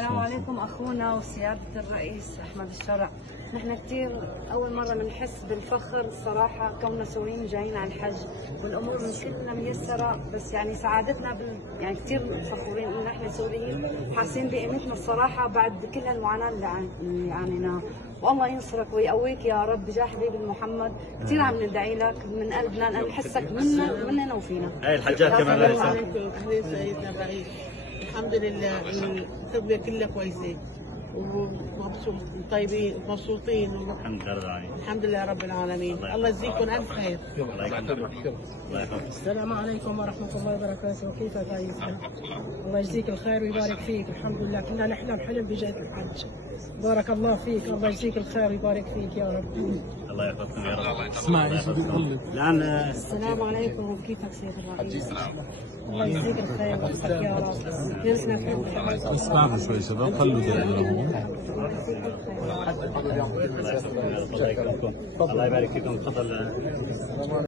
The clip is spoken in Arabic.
السلام عليكم اخونا وسيادة الرئيس احمد الشرع. نحن كثير اول مرة بنحس بالفخر الصراحة كوننا سوريين جايين على الحج، والامور من كلنا ميسرة، بس يعني سعادتنا يعني كثير فخورين انه نحن سوريين، حاسين بقيمتنا الصراحة بعد كل هالمعاناة اللي عانيناها. والله ينصرك ويقويك يا رب بجاه حبيبي محمد. كثير عم ندعي لك من قلبنا لان نحسك مننا وفينا. هاي الحجات كمان. السلام عليكم اهلين سيدنا الرئيس. الحمد لله التربيه كلها كويسه وطيبين ومبسوطين. الحمد لله رب العالمين. الله يجزيكم الف خير. السلام عليكم ورحمة الله وبركاته. كيفك عايزنا؟ الله يجزيك الخير ويبارك فيك. الحمد لله كنا نحلم حلم بجاية الحج. بارك الله فيك. الله يجزيك الخير ويبارك فيك يا رب. الله يحفظكم يا رب. اسمع ايش بيقول لك. الان السلام عليكم وكيفك سيد الرئيس؟ الله يجزيك الخير ويحفظك يا رب. جلسنا في اسمعوا شوي شباب، خلوا الله يبارك فيكم. تفضل.